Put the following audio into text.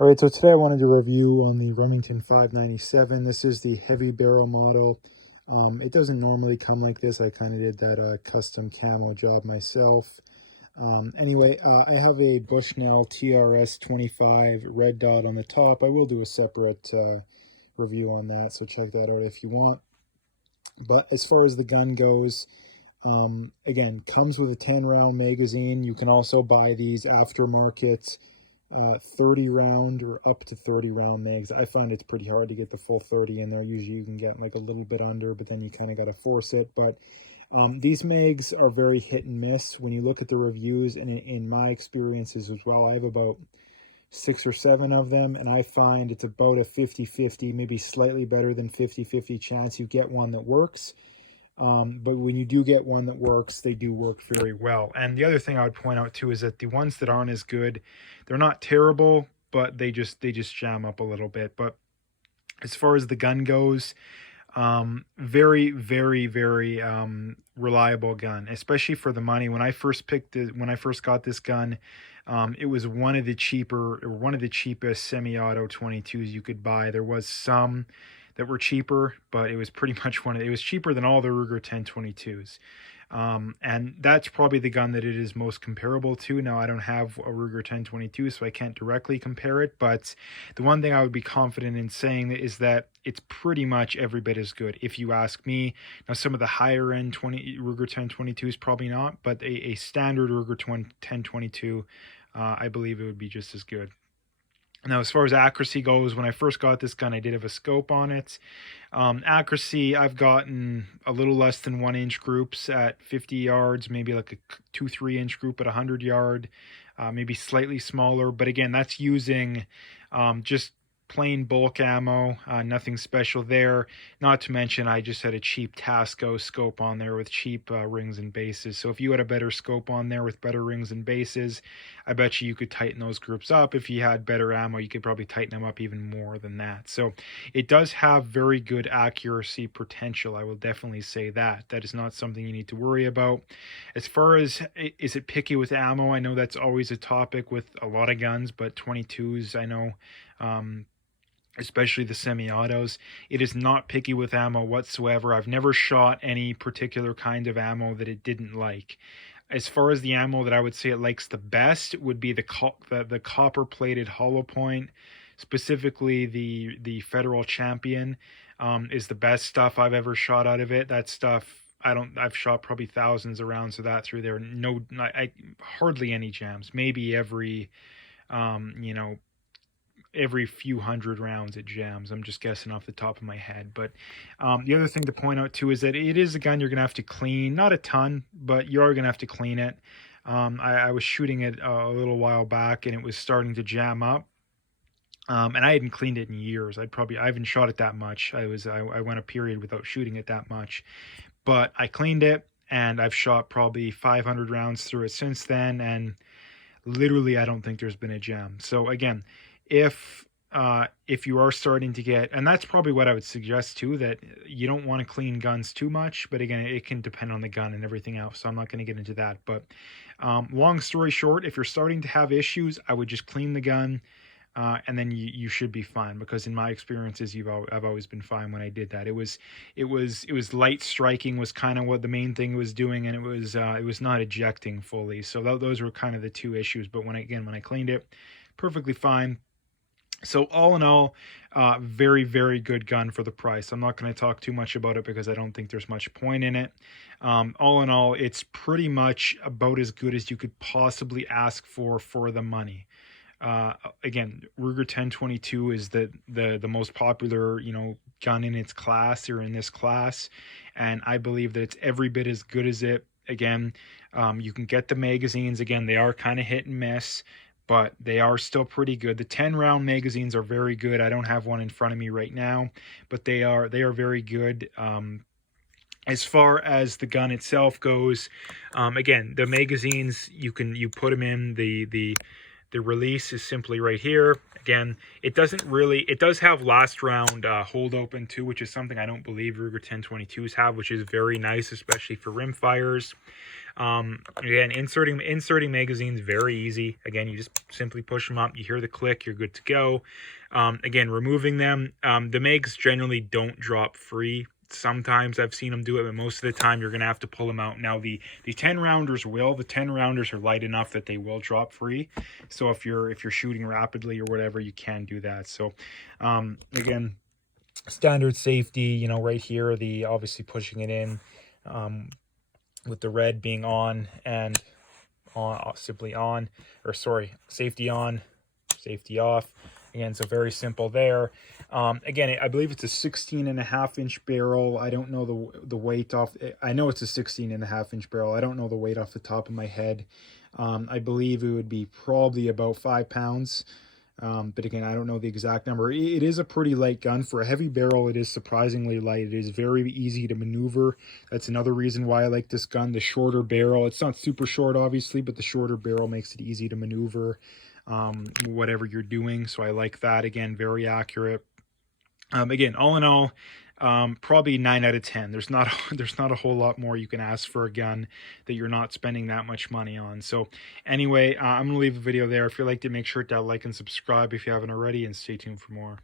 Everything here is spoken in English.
All right, so today I wanted to review on the Remington 597. This is the heavy barrel model. It doesn't normally come like this. I kind of did that custom camo job myself. I have a Bushnell TRS 25 red dot on the top. I will do a separate review on that, so check that out if you want. But as far as the gun goes, again, comes with a 10 round magazine. You can also buy these aftermarket 30 round or up to 30 round mags. I find it's pretty hard to get the full 30 in there. Usually you can get like a little bit under, but then you kind of got to force it. But these mags are very hit and miss when you look at the reviews, and in my experiences as well. I have about 6 or 7 of them, and I find it's about a 50-50, maybe slightly better than 50-50 chance you get one that works. But when you do get one that works, they do work very well. And the other thing I would point out too is that the ones that aren't as good, they're not terrible, but they just jam up a little bit. But as far as the gun goes, very reliable gun, especially for the money. When I first got this gun, it was one of the cheapest semi-auto 22s you could buy. There was some that were cheaper, but it was pretty much it was cheaper than all the Ruger 1022s. And that's probably the gun that it is most comparable to. Now, I don't have a Ruger 1022, so I can't directly compare it, but the one thing I would be confident in saying is that it's pretty much every bit as good, if you ask me. Now, some of the higher end Ruger 1022s probably not, but a standard Ruger 1022, I believe it would be just as good. Now, as far as accuracy goes, when I first got this gun, I did have a scope on it. Accuracy, I've gotten a little less than 1-inch groups at 50 yards, maybe like a 2-3-inch group at 100 yard, maybe slightly smaller. But again, that's using just plain bulk ammo, nothing special there. Not to mention, I just had a cheap Tasco scope on there with cheap rings and bases. So if you had a better scope on there with better rings and bases, I bet you could tighten those groups up. If you had better ammo, you could probably tighten them up even more than that. So it does have very good accuracy potential. I will definitely say that. That is not something you need to worry about. As far as, is it picky with ammo? I know that's always a topic with a lot of guns, but 22s, I know, especially the semi-autos, it is not picky with ammo whatsoever. I've never shot any particular kind of ammo that it didn't like. As far as the ammo that I would say it likes the best would be the copper-plated hollow point, specifically the Federal Champion, is the best stuff I've ever shot out of it. That stuff, I've shot probably thousands of rounds of that through there. Hardly any jams. Maybe every few hundred rounds it jams. I'm just guessing off the top of my head. But the other thing to point out too is that it is a gun you're going to have to clean. Not a ton, but you are going to have to clean it. I was shooting it a little while back and it was starting to jam up. And I hadn't cleaned it in years. I haven't shot it that much. I went a period without shooting it that much. But I cleaned it and I've shot probably 500 rounds through it since then. And literally, I don't think there's been a jam. So again, if you are starting to get, and that's probably what I would suggest too, that you don't want to clean guns too much, but again, it can depend on the gun and everything else, so I'm not going to get into that. But long story short, if you're starting to have issues, I would just clean the gun, and then you should be fine, because in my experiences, I've always been fine when I did that. It was light striking was kind of what the main thing it was doing, and it was not ejecting fully. So those were kind of the two issues. But when I cleaned it, perfectly fine. So all in all, very, very good gun for the price. I'm not going to talk too much about it because I don't think there's much point in it. All in all, it's pretty much about as good as you could possibly ask for the money. Again, Ruger 1022 is the most popular, gun in its class, or in this class, and I believe that it's every bit as good as it. Again, you can get the magazines. Again, they are kind of hit and miss, but they are still pretty good. The 10-round magazines are very good. I don't have one in front of me right now, but they are very good. As far as the gun itself goes, again, the magazines, you put them in, the release is simply right here. Again, it does have last round hold open too, which is something I don't believe Ruger 1022s have, which is very nice, especially for rim fires. Again, inserting magazines, very easy. Again, you just simply push them up, you hear the click, you're good to go. Again, removing them, the mags generally don't drop free. Sometimes I've seen them do it, but most of the time you're going to have to pull them out. Now, the 10 rounders will. The 10 rounders are light enough that they will drop free. So if you're shooting rapidly or whatever, you can do that. So again, standard safety, you know, right here, the obviously pushing it in, with the red being on and on, simply on, or sorry, safety on, safety off. Again, so very simple there. Again, I believe it's a 16.5-inch barrel. I don't know the weight off. I know it's a 16.5-inch barrel. I don't know the weight off the top of my head. I believe it would be probably about 5 pounds. But again, I don't know the exact number. It is a pretty light gun. For a heavy barrel, it is surprisingly light. It is very easy to maneuver. That's another reason why I like this gun. The shorter barrel, it's not super short, obviously, but the shorter barrel makes it easy to maneuver whatever you're doing. So I like that. Again, very accurate. Again, all in all, probably 9 out of 10. There's not a whole lot more you can ask for a gun that you're not spending that much money on. So anyway, I'm gonna leave the video there. If you liked it, make sure to like and subscribe if you haven't already, and stay tuned for more.